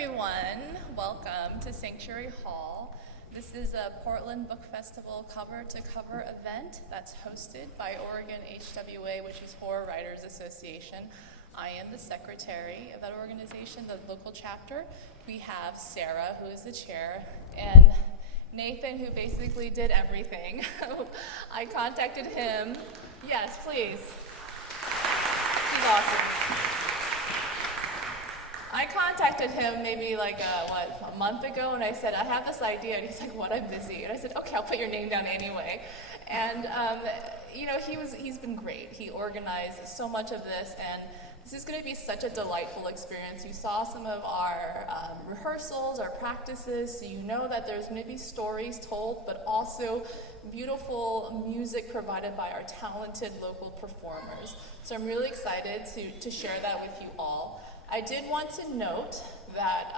everyone. Welcome to Sanctuary Hall. This is a Portland Book Festival cover-to-cover event that's hosted by Oregon HWA, which is Horror Writers Association. I am the secretary of that organization, the local chapter. We have Sarah, who is the chair, and Nathan, who basically did everything. I contacted him. Yes, please. He's awesome. I contacted him maybe a month ago, and I said, I have this idea, and he's like, what, I'm busy? And I said, okay, I'll put your name down anyway. And, he's been great. He organized so much of this, and this is going to be such a delightful experience. You saw some of our rehearsals, our practices, so you know that there's going to be stories told, but also beautiful music provided by our talented local performers. So I'm really excited to share that with you all. I did want to note that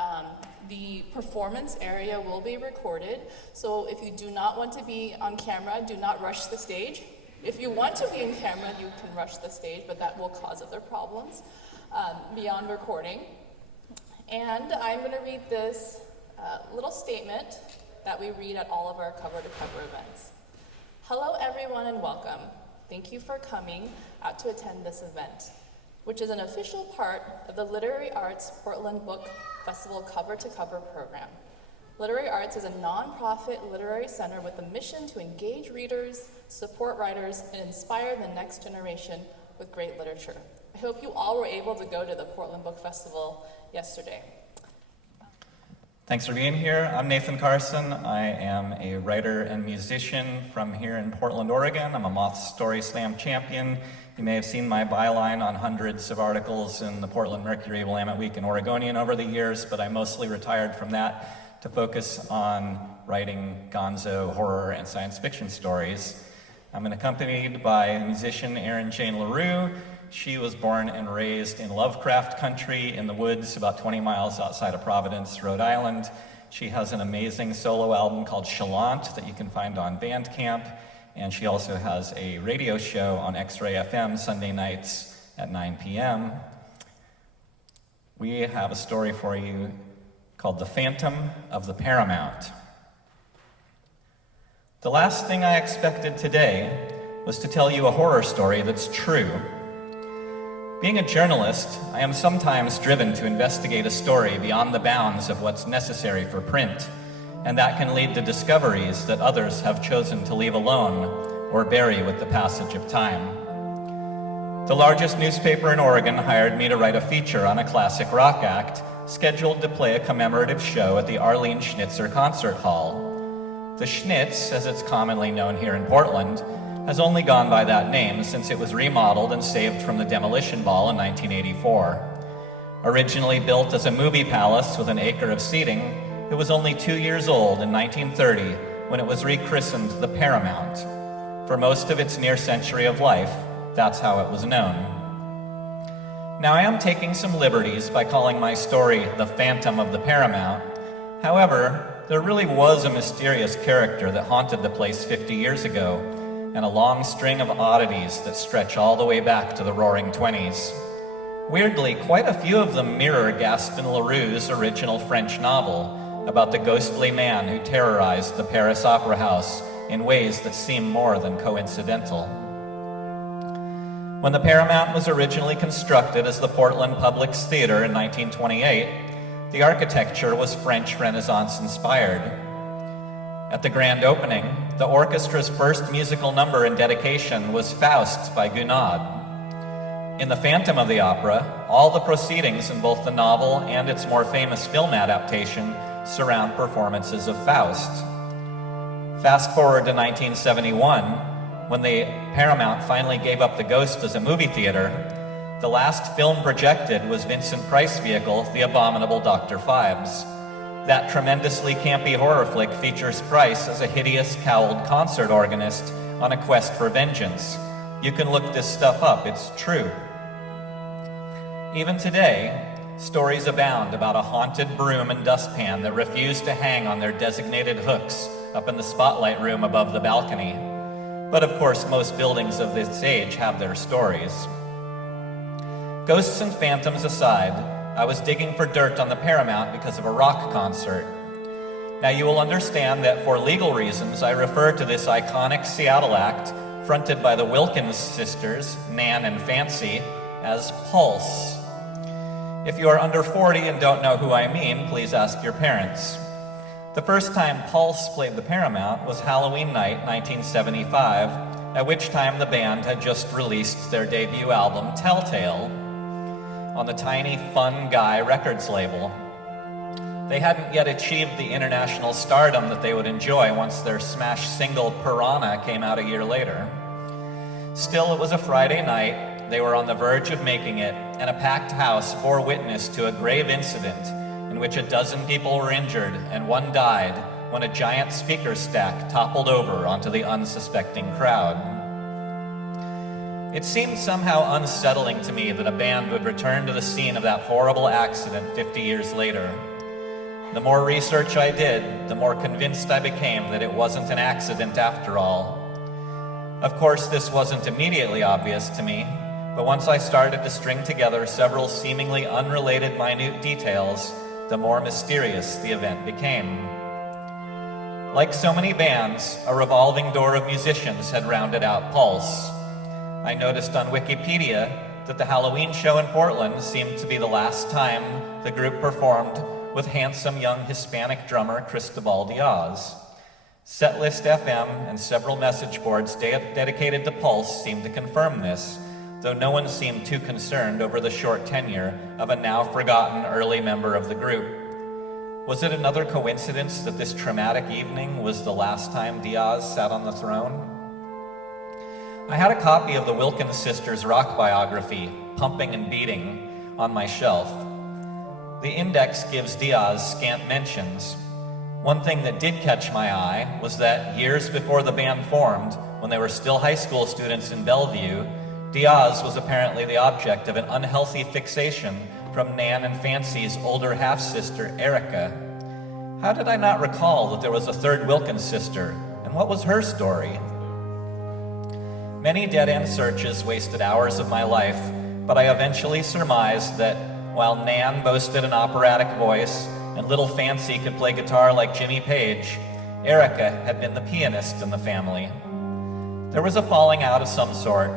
the performance area will be recorded, so if you do not want to be on camera, do not rush the stage. If you want to be on camera, you can rush the stage, but that will cause other problems beyond recording. And I'm going to read this little statement that we read at all of our cover-to-cover events. Hello, everyone, and welcome. Thank you for coming out to attend this event, which is an official part of the Literary Arts Portland Book Festival cover-to-cover program. Literary Arts is a nonprofit literary center with a mission to engage readers, support writers, and inspire the next generation with great literature. I hope you all were able to go to the Portland Book Festival yesterday. Thanks for being here. I'm Nathan Carson. I am a writer and musician from here in Portland, Oregon. I'm a Moth Story Slam champion. You may have seen my byline on hundreds of articles in the Portland Mercury, Willamette Week, and Oregonian over the years, but I mostly retired from that to focus on writing gonzo, horror, and science fiction stories. I'm accompanied by musician Erin Laroue. She was born and raised in Lovecraft country in the woods about 20 miles outside of Providence, Rhode Island. She has an amazing solo album called Chalant that you can find on Bandcamp. And she also has a radio show on X-Ray FM Sunday nights at 9 p.m. We have a story for you called The Phantom of the Paramount. The last thing I expected today was to tell you a horror story that's true. Being a journalist, I am sometimes driven to investigate a story beyond the bounds of what's necessary for print, and that can lead to discoveries that others have chosen to leave alone or bury with the passage of time. The largest newspaper in Oregon hired me to write a feature on a classic rock act scheduled to play a commemorative show at the Arlene Schnitzer Concert Hall. The Schnitz, as it's commonly known here in Portland, has only gone by that name since it was remodeled and saved from the demolition ball in 1984. Originally built as a movie palace with an acre of seating, it was only 2 years old in 1930 when it was rechristened the Paramount. For most of its near century of life, that's how it was known. Now I am taking some liberties by calling my story The Phantom of the Paramount. However, there really was a mysterious character that haunted the place 50 years ago, and a long string of oddities that stretch all the way back to the Roaring Twenties. Weirdly, quite a few of them mirror Gaston Laroue's original French novel about the ghostly man who terrorized the Paris Opera House in ways that seem more than coincidental. When the Paramount was originally constructed as the Portland Public Theater in 1928, the architecture was French Renaissance inspired. At the grand opening, the orchestra's first musical number and dedication was Faust by Gounod. In The Phantom of the Opera, all the proceedings in both the novel and its more famous film adaptation surround performances of Faust. Fast forward to 1971, when the Paramount finally gave up the Ghost as a movie theater, the last film projected was Vincent Price's vehicle, The Abominable Dr. Phibes. That tremendously campy horror flick features Price as a hideous, cowled concert organist on a quest for vengeance. You can look this stuff up, it's true. Even today, stories abound about a haunted broom and dustpan that refuse to hang on their designated hooks up in the spotlight room above the balcony. But of course, most buildings of this age have their stories. Ghosts and phantoms aside, I was digging for dirt on the Paramount because of a rock concert. Now you will understand that for legal reasons, I refer to this iconic Seattle act, fronted by the Wilkins sisters, Nan and Fancy, as Pulse. If you are under 40 and don't know who I mean, please ask your parents. The first time Pulse played the Paramount was Halloween night, 1975, at which time the band had just released their debut album, Telltale, on the tiny Fun Guy Records label. They hadn't yet achieved the international stardom that they would enjoy once their smash single Piranha came out a year later. Still, it was a Friday night, they were on the verge of making it, and a packed house bore witness to a grave incident in which a dozen people were injured and one died when a giant speaker stack toppled over onto the unsuspecting crowd. It seemed somehow unsettling to me that a band would return to the scene of that horrible accident 50 years later. The more research I did, the more convinced I became that it wasn't an accident after all. Of course, this wasn't immediately obvious to me, but once I started to string together several seemingly unrelated minute details, the more mysterious the event became. Like so many bands, a revolving door of musicians had rounded out Pulse. I noticed on Wikipedia that the Halloween show in Portland seemed to be the last time the group performed with handsome young Hispanic drummer Cristobal Diaz. Setlist FM and several message boards dedicated to Pulse seemed to confirm this, though no one seemed too concerned over the short tenure of a now forgotten early member of the group. Was it another coincidence that this traumatic evening was the last time Diaz sat on the throne? I had a copy of the Wilkins sisters' rock biography, Pumping and Beating, on my shelf. The index gives Diaz scant mentions. One thing that did catch my eye was that years before the band formed, when they were still high school students in Bellevue, Diaz was apparently the object of an unhealthy fixation from Nan and Fancy's older half-sister, Erica. How did I not recall that there was a third Wilkins sister, and what was her story? Many dead-end searches wasted hours of my life, but I eventually surmised that while Nan boasted an operatic voice and little Fancy could play guitar like Jimmy Page, Erica had been the pianist in the family. There was a falling out of some sort.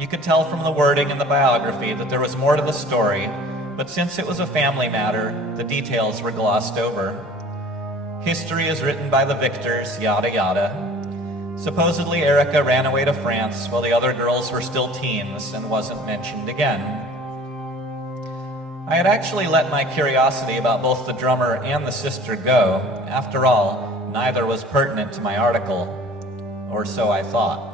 You could tell from the wording in the biography that there was more to the story, but since it was a family matter, the details were glossed over. History is written by the victors, yada yada. Supposedly Erica ran away to France while the other girls were still teens and wasn't mentioned again. I had actually let my curiosity about both the drummer and the sister go. After all, neither was pertinent to my article, or so I thought.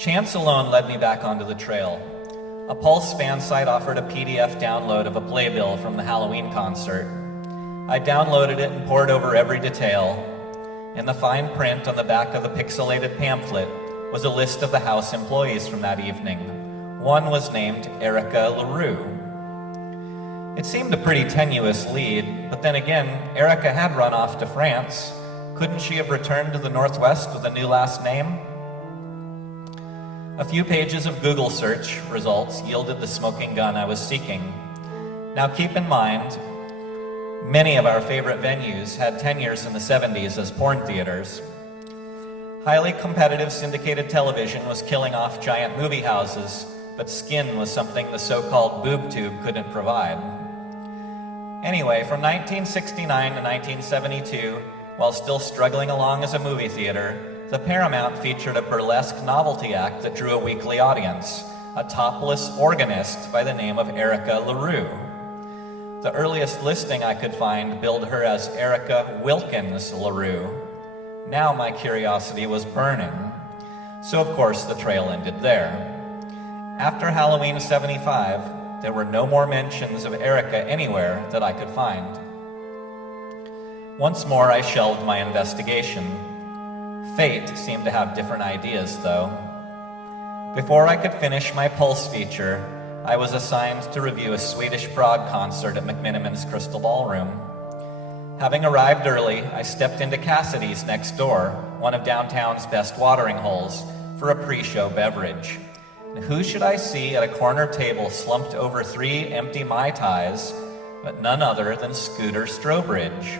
Chance alone led me back onto the trail. A Pulse fan site offered a PDF download of a playbill from the Halloween concert. I downloaded it and pored over every detail. In the fine print on the back of the pixelated pamphlet was a list of the house employees from that evening. One was named Erica Laroue. It seemed a pretty tenuous lead, but then again, Erica had run off to France. Couldn't she have returned to the Northwest with a new last name? A few pages of Google search results yielded the smoking gun I was seeking. Now keep in mind, many of our favorite venues had tenures in the 70s as porn theaters. Highly competitive syndicated television was killing off giant movie houses, but skin was something the so-called boob tube couldn't provide. Anyway, from 1969 to 1972, while still struggling along as a movie theater, the Paramount featured a burlesque novelty act that drew a weekly audience, a topless organist by the name of Erica Laroue. The earliest listing I could find billed her as Erica Wilkins Laroue. Now my curiosity was burning, so of course the trail ended there. After Halloween 75, there were no more mentions of Erica anywhere that I could find. Once more I shelved my investigation. Fate seemed to have different ideas, though. Before I could finish my Pulse feature, I was assigned to review a Swedish prog concert at McMiniman's Crystal Ballroom. Having arrived early, I stepped into Cassidy's next door, one of downtown's best watering holes, for a pre-show beverage. And who should I see at a corner table slumped over 3 empty Mai Tais, but none other than Scooter Strobridge.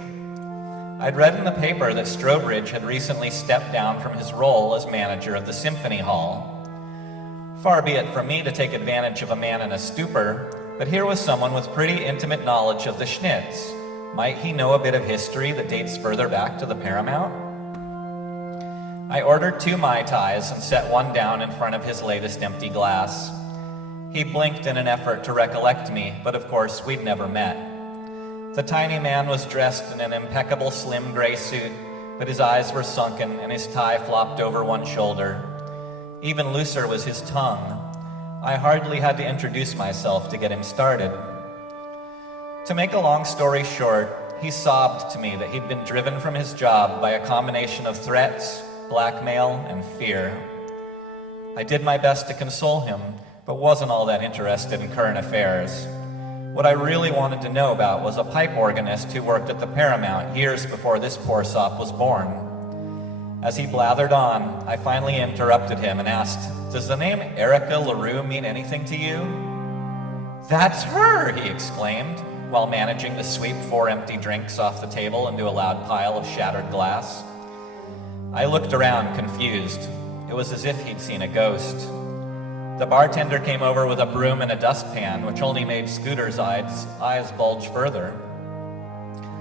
I'd read in the paper that Strobridge had recently stepped down from his role as manager of the Symphony Hall. Far be it from me to take advantage of a man in a stupor, but here was someone with pretty intimate knowledge of the Schnitz. Might he know a bit of history that dates further back to the Paramount? I ordered 2 Mai Tais and set one down in front of his latest empty glass. He blinked in an effort to recollect me, but of course we'd never met. The tiny man was dressed in an impeccable slim gray suit, but his eyes were sunken and his tie flopped over one shoulder. Even looser was his tongue. I hardly had to introduce myself to get him started. To make a long story short, he sobbed to me that he'd been driven from his job by a combination of threats, blackmail, and fear. I did my best to console him, but wasn't all that interested in current affairs. What I really wanted to know about was a pipe organist who worked at the Paramount years before this poor sop was born. As he blathered on, I finally interrupted him and asked, "Does the name Erica Laroue mean anything to you?" "That's her!" he exclaimed, while managing to sweep 4 empty drinks off the table into a loud pile of shattered glass. I looked around, confused. It was as if he'd seen a ghost. The bartender came over with a broom and a dustpan, which only made Scooter's eyes bulge further.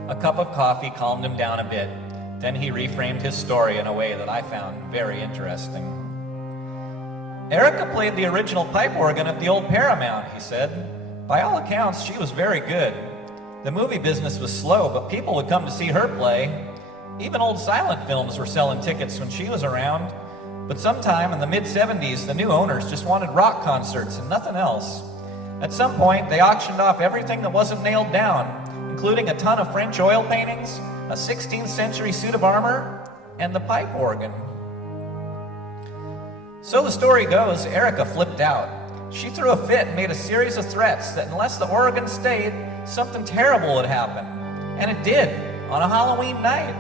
A cup of coffee calmed him down a bit. Then he reframed his story in a way that I found very interesting. "Erica played the original pipe organ at the old Paramount," he said. "By all accounts, she was very good. The movie business was slow, but people would come to see her play. Even old silent films were selling tickets when she was around. But sometime in the mid-'70s, the new owners just wanted rock concerts and nothing else. At some point, they auctioned off everything that wasn't nailed down, including a ton of French oil paintings, a 16th century suit of armor, and the pipe organ." So the story goes, Erica flipped out. She threw a fit and made a series of threats that unless the organ stayed, something terrible would happen. And it did, on a Halloween night.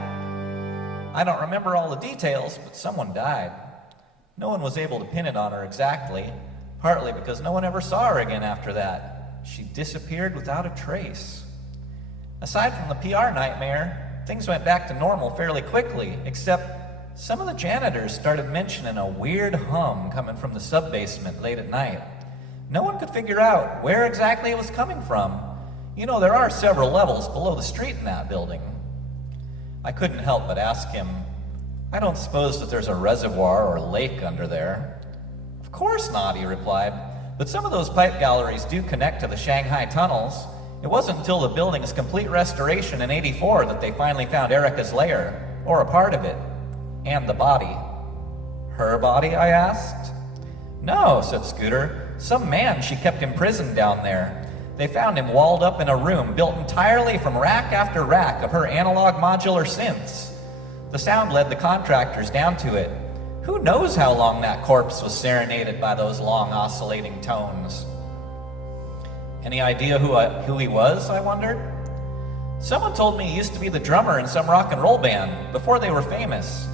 I don't remember all the details, but someone died. No one was able to pin it on her exactly, partly because no one ever saw her again after that. She disappeared without a trace. Aside from the PR nightmare, things went back to normal fairly quickly, except some of the janitors started mentioning a weird hum coming from the sub-basement late at night. No one could figure out where exactly it was coming from. You know, there are several levels below the street in that building. I couldn't help but ask him, "I don't suppose that there's a reservoir or lake under there?" "Of course not," he replied, "but some of those pipe galleries do connect to the Shanghai tunnels. It wasn't until the building's complete restoration in '84 that they finally found Erica's lair, or a part of it, and the body." "Her body?" I asked. "No," said Scooter. "Some man she kept imprisoned down there. They found him walled up in a room built entirely from rack after rack of her analog modular synths. The sound led the contractors down to it. Who knows how long that corpse was serenaded by those long oscillating tones?" "Any idea who he was?" I wondered. "Someone told me he used to be the drummer in some rock and roll band before they were famous."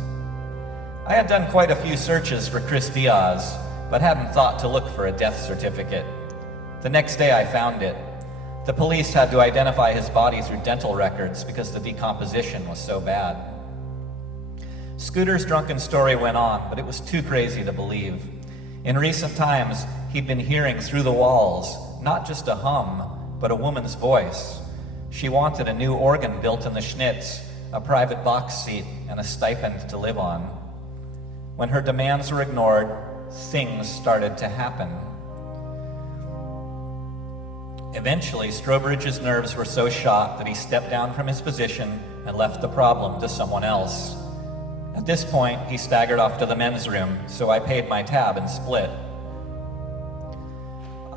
I had done quite a few searches for Chris Diaz, but hadn't thought to look for a death certificate. The next day I found it. The police had to identify his body through dental records because the decomposition was so bad. Scooter's drunken story went on, but it was too crazy to believe. In recent times, he'd been hearing through the walls, not just a hum, but a woman's voice. She wanted a new organ built in the Schnitz, a private box seat, and a stipend to live on. When her demands were ignored, things started to happen. Eventually, Strobridge's nerves were so shot that he stepped down from his position and left the problem to someone else. At this point, he staggered off to the men's room, so I paid my tab and split.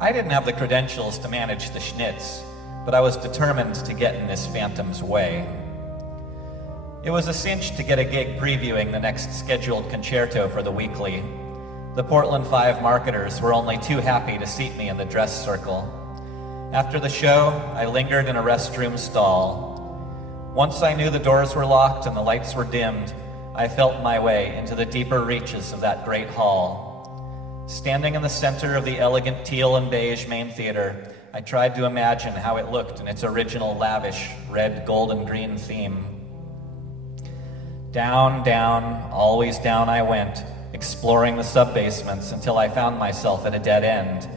I didn't have the credentials to manage the Schnitz, but I was determined to get in this phantom's way. It was a cinch to get a gig previewing the next scheduled concerto for the weekly. The Portland 5 marketers were only too happy to seat me in the dress circle. After the show, I lingered in a restroom stall. Once I knew the doors were locked and the lights were dimmed, I felt my way into the deeper reaches of that great hall. Standing in the center of the elegant teal and beige main theater, I tried to imagine how it looked in its original lavish red, gold, and green theme. Down, down, always down I went, exploring the sub-basements until I found myself at a dead end.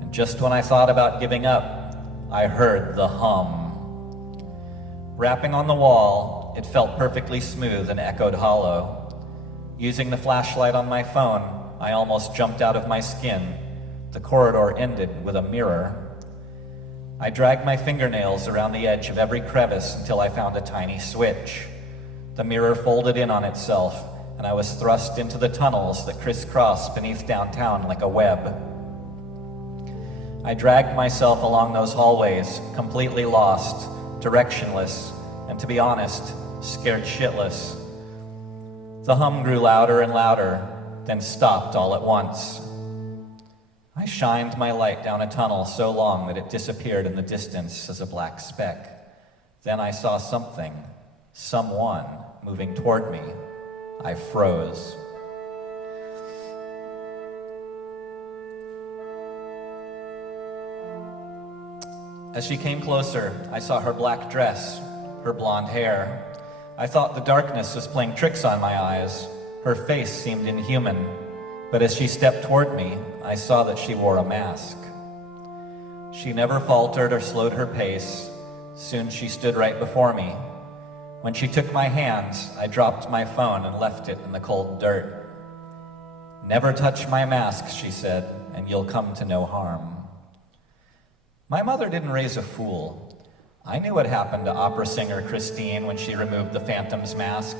And just when I thought about giving up, I heard the hum. Rapping on the wall, it felt perfectly smooth and echoed hollow. Using the flashlight on my phone, I almost jumped out of my skin. The corridor ended with a mirror. I dragged my fingernails around the edge of every crevice until I found a tiny switch. The mirror folded in on itself, and I was thrust into the tunnels that crisscrossed beneath downtown like a web. I dragged myself along those hallways, completely lost, directionless, and to be honest, scared shitless. The hum grew louder and louder, then stopped all at once. I shined my light down a tunnel so long that it disappeared in the distance as a black speck. Then I saw something, someone, moving toward me. I froze. As she came closer, I saw her black dress, her blonde hair. I thought the darkness was playing tricks on my eyes. Her face seemed inhuman, but as she stepped toward me, I saw that she wore a mask. She never faltered or slowed her pace. Soon she stood right before me. When she took my hands, I dropped my phone and left it in the cold dirt. "Never touch my mask," she said, "and you'll come to no harm." My mother didn't raise a fool. I knew what happened to opera singer Christine when she removed the Phantom's mask.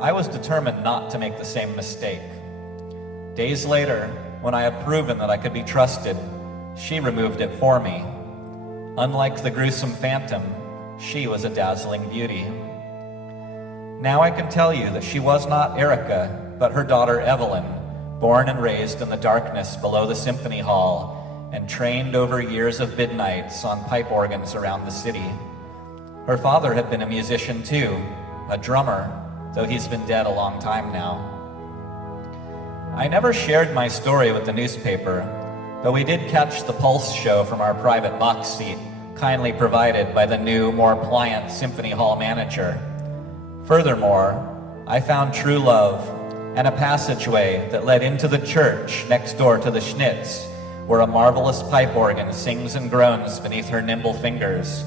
I was determined not to make the same mistake. Days later, when I had proven that I could be trusted, she removed it for me. Unlike the gruesome Phantom, she was a dazzling beauty. Now I can tell you that she was not Erica, but her daughter Evelyn, born and raised in the darkness below the Symphony Hall, and trained over years of midnights on pipe organs around the city. Her father had been a musician too, a drummer, though he's been dead a long time now. I never shared my story with the newspaper, but we did catch the Pulse show from our private box seat, kindly provided by the new, more pliant Symphony Hall manager. Furthermore, I found true love and a passageway that led into the church next door to the Schnitz, where a marvelous pipe organ sings and groans beneath her nimble fingers.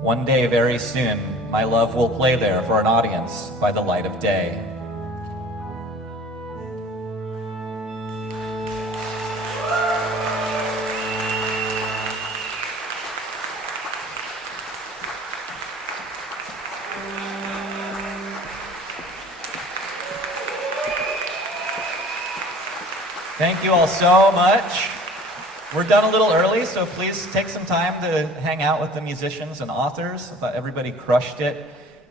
One day, very soon, my love will play there for an audience by the light of day. Thank you all so much. We're done a little early, so please take some time to hang out with the musicians and authors. I thought everybody crushed it,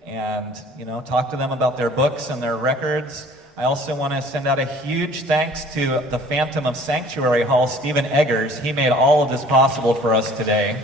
and talk to them about their books and their records. I also want to send out a huge thanks to the Phantom of Sanctuary Hall, Stephen Eggers. He made all of this possible for us today.